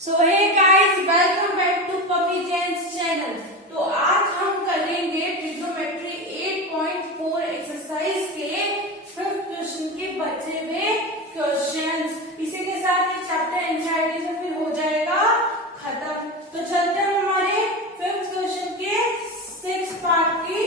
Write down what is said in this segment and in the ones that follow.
So hey guys, welcome back to पपी जेन्स channel. तो आज हम करेंगे ट्रिग्नोमेट्री 8.4 एक्सरसाइज के 5th क्वेश्चन के बचे हुए क्वेश्चंस। इसी के साथ ये चैप्टर एनसीईआरटी से फिर हो जाएगा खत्म। तो चलते हैं हमारे 5th क्वेश्चन के 6th पार्ट की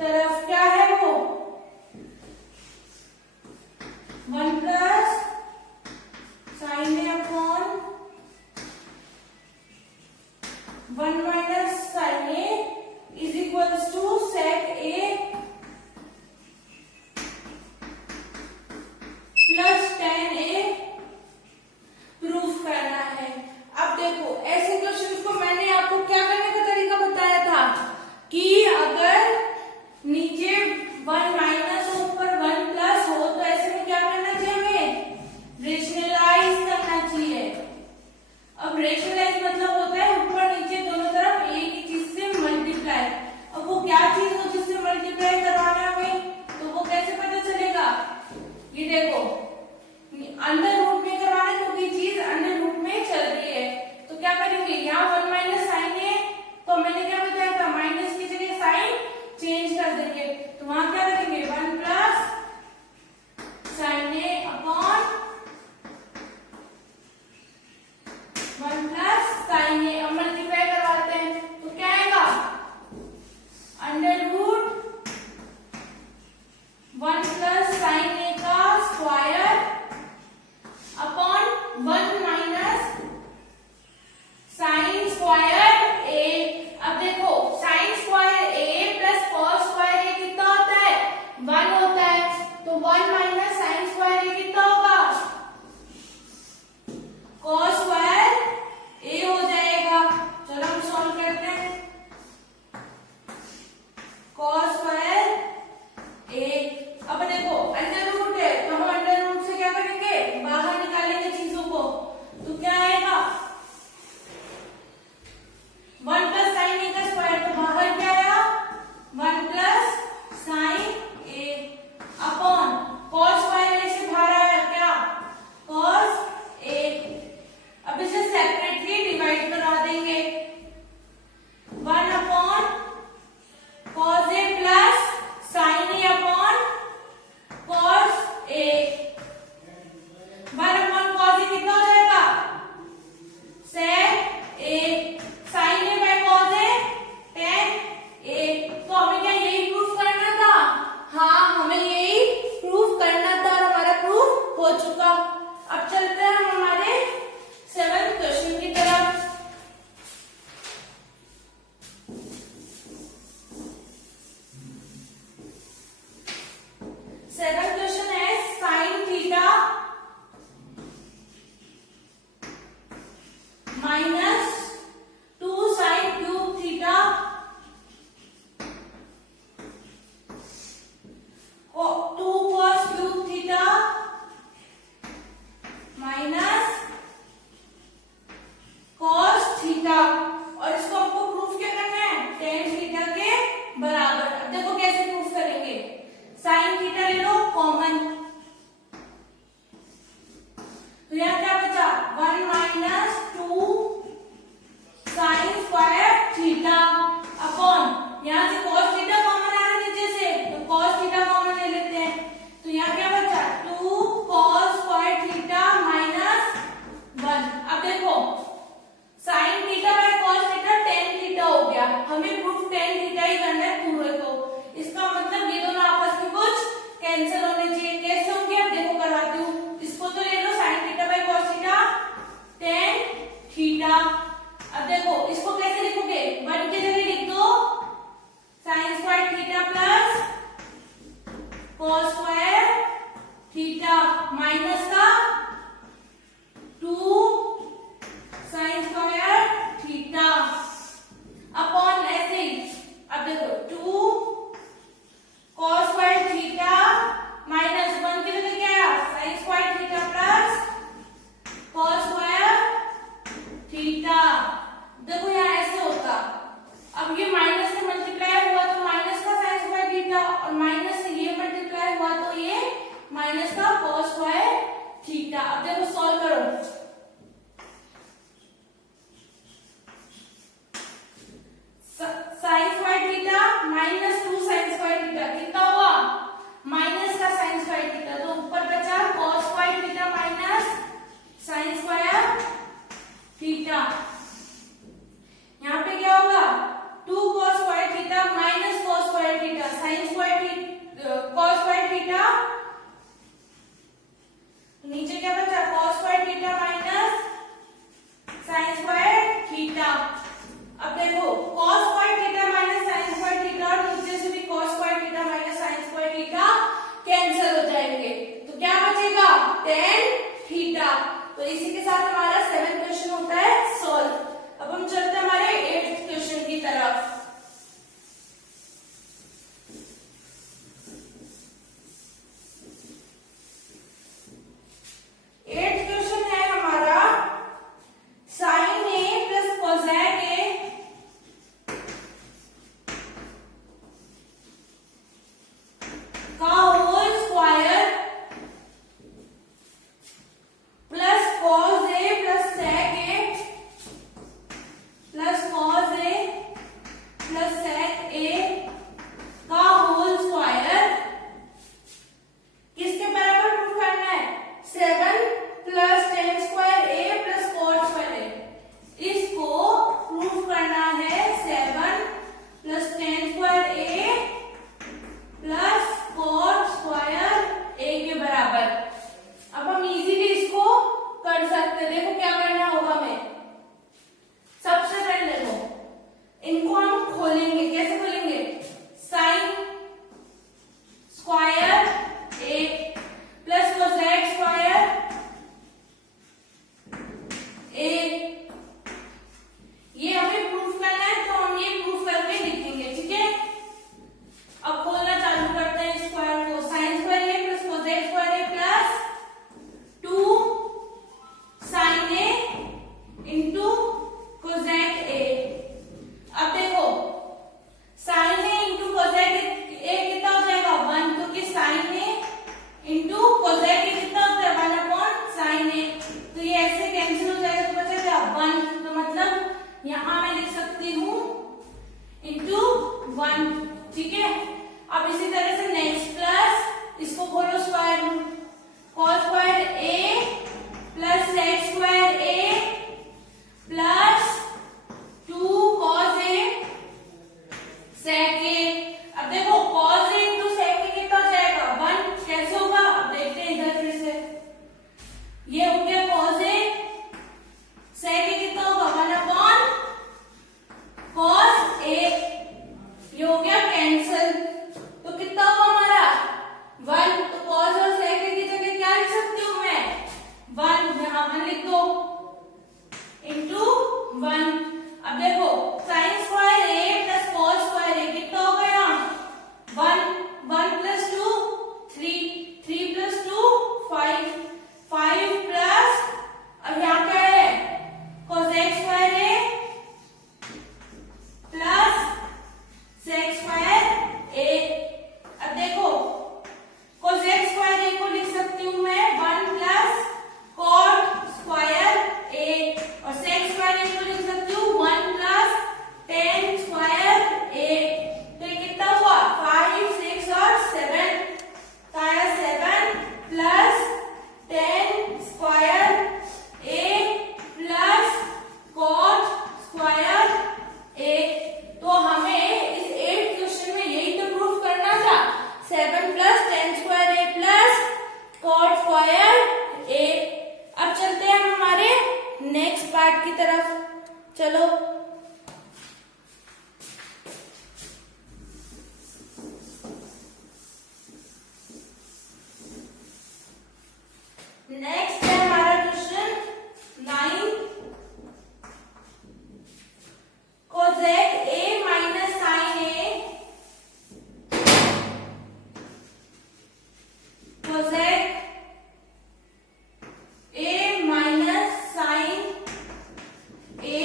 तरफ। क्या है वो? 1 plus sine A upon 1 minus sine A is sec square A. अब देखो कोसेक स्क्वायर ए को लिख सकती हूँ मैं 1 प्लस कॉट स्क्वायर ए, और सेक स्क्वायर ए को लिख सकती हूँ 1 प्लस टेन स्क्वायर ए। तो ये कितना हुआ 5, 6 और 7, तो आया 7 प्लस 10 स्क्वायर ए प्लस कॉट स्क्वायर ए। तो हमें इस 8 क्वेश्चन में यही तो प्रूफ करना था, 7 plus 10 square A plus cot square A. अब चलते हैं हम हमारे नेक्स्ट पार्ट की तरफ, चलो। नेक्स्ट है हमारा question 9, cosec A minus sine A, cosec A minus sine A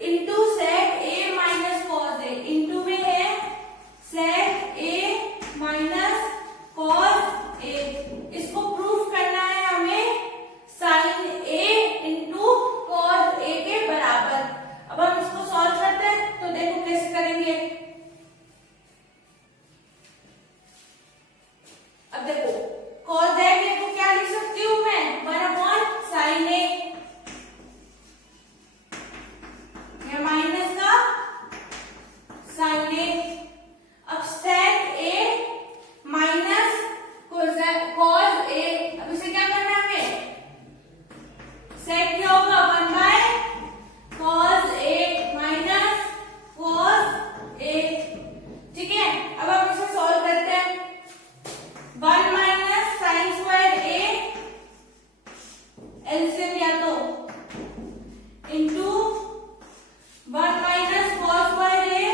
into sec A minus cos A, into में है सेक ए माइनस कॉस ए। इसको प्रूफ करना है हमें sign A into cos A के बराबर। अब हम इसको सॉल्व करते हैं, तो देखो कैसे करेंगे। अब देखो कॉस ए को क्या लिख सकती हूँ मैं 1 साइन ए, माइनस का साइन ए। अब सेक ए माइनस कॉस ए, अब इसे क्या करना है हमें, सेक क्या होगा 1 by cos A minus cos A, ठीक है। अब हम इसे सॉल्व करते हैं, 1 minus sine square A LCM या तो into 1 minus cos square A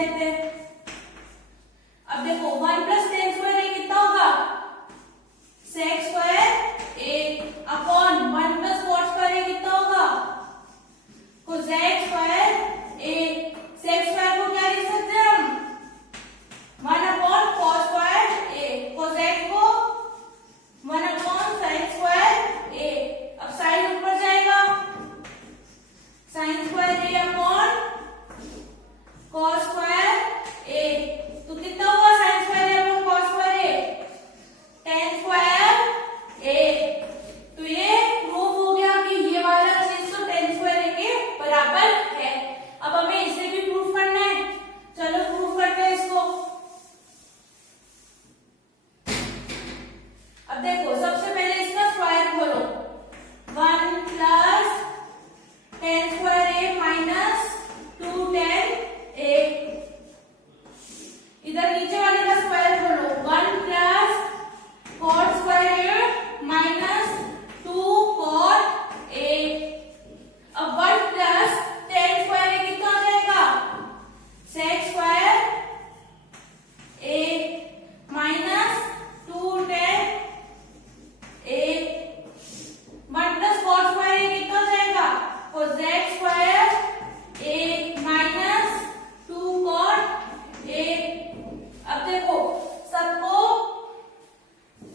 देते हैं। अब देखो 1 प्लस टेन स्क्वायर ए कितना होगा, सेक square A upon 1 plus cot square A कितना होगा, कोसेक स्क्वायर ए। सेक स्क्वायर को क्या लिख सकते हैं हम, 1 अपॉन कॉस स्क्वायर ए, कोसेक को 1 अपॉन साइन स्क्वायर ए। अब साइन ऊपर जाएगा, साइन स्क्वायर ए अपॉन कॉस स्क्वायर ए, तो कितना हुआ साइन स्क्वायर ए अपॉन कॉस स्क्वायर ए, टेन स्क्वायर ए। तो ये प्रूफ हो गया कि ये वाला चीज तो टेन स्क्वायर ए के बराबर है। अब हमें इसे भी प्रूफ करना है, चलो प्रूफ करते हैं इसको। अब देखो सबसे पहले इसका स्क्वायर खोलो, 1 plus tan square A minus 2 tan A. इधर नीचे वाले का स्क्वायर खोलो, 1 plus cot square A minus 2 cot A. अब 1 प्लस टेन स्क्वायर ए कितना हो जाएगा, sec square A minus 2 tan A. 1 plus cot square A कितना हो जाएगा, cosec square A minus 2 cot A. अब देखो सबको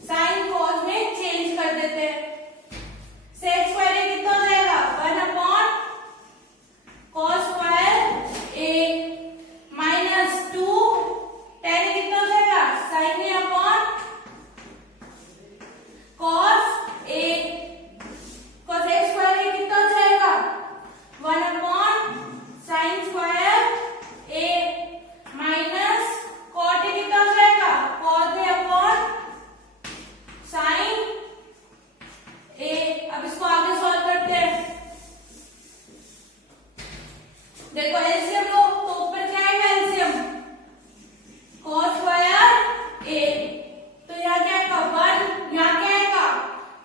साइन कॉस में चेंज कर देते हैं। सेक स्क्वायर ए कितना हो जाएगा, 1 upon cos square A minus 2 tan कितना हो जाएगा, sine A upon cos A. Cosec square A कितना हो जाएगा, 1 upon sine square A minus cot A कितना हो जाएगा, cos A upon sine A. अब इसको आगे सॉल्व करते हैं। देखो एलसीएम लो, तो ऊपर क्या आएगा एलसीएम, कॉस स्क्वायर ए, तो यहाँ क्या आएगा 1, यहाँ क्या आएगा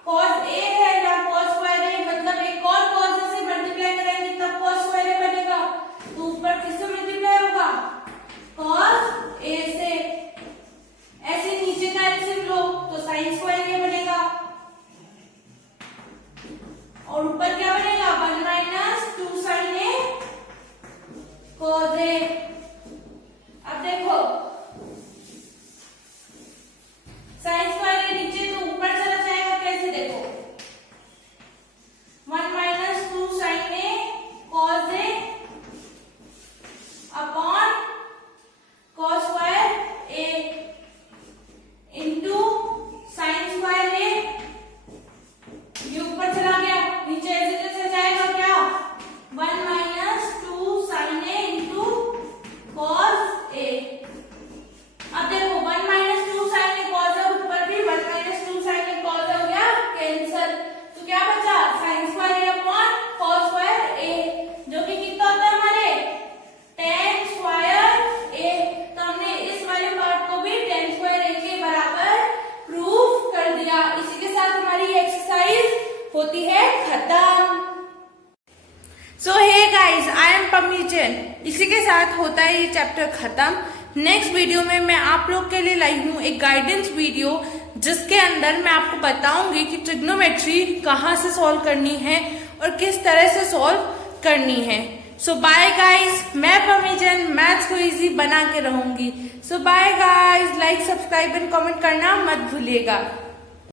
कॉस ए है, यहाँ कॉस स्क्वायर ए, मतलब एक और कॉस से मल्टीप्लाई करेंगे तब कॉस स्क्वायर ए बनेगा। तो ऊपर किससे मल्टीप्लाई होगा, कॉस ए से। ऐसे नीचे का एलसीएम लो तो साइन स्क्वायर ए बनेगा, और ऊपर क्या बनेगा, 1 minus 2 sign A cos A. अब देखो साइन स्क्वायर ए नीचे तो ऊपर चला जाएगा, कैसे देखो 1 minus 2 sign A cos A upon cos square A into sine square ए। ये ऊपर चला गया, नीचे ऐसे कैसे जाएगा क्या, 1 minus 2 sign A into cos A. अब देखो 1 minus 2 sign A cos A, ऊपर भी 1 minus 2 sign A cos A हो गया कैंसल। तो क्या बचा, साइन स्क्वायर ए अपॉन कॉस स्क्वायर ए, जो कि कितना होता है हमारे टेन स्क्वायर ए। तो हमने इस वाले पार्ट को भी टेन स्क्वायर ए के बराबर प्रूफ कर दिया। इसी के साथ हमारी एक्सरसाइज होती है खत्म। सो हे गाइस, आई एम पमीचन। इसी के साथ होता है ये चैप्टर खत्म। नेक्स्ट वीडियो में मैं आप लोग के लिए लाई हूँ एक गाइडेंस वीडियो, जिसके अंदर मैं आपको बताऊंगी कि ट्रिग्नोमेट्री कहाँ से सॉल्व करनी है और किस तरह से सॉल्व करनी है। सो बाय गाइस, मैं पमीचन मैथ्स को इजी बना के रहूंगी। So bye guys, like subscribe and comment करना मत भूलिएगा।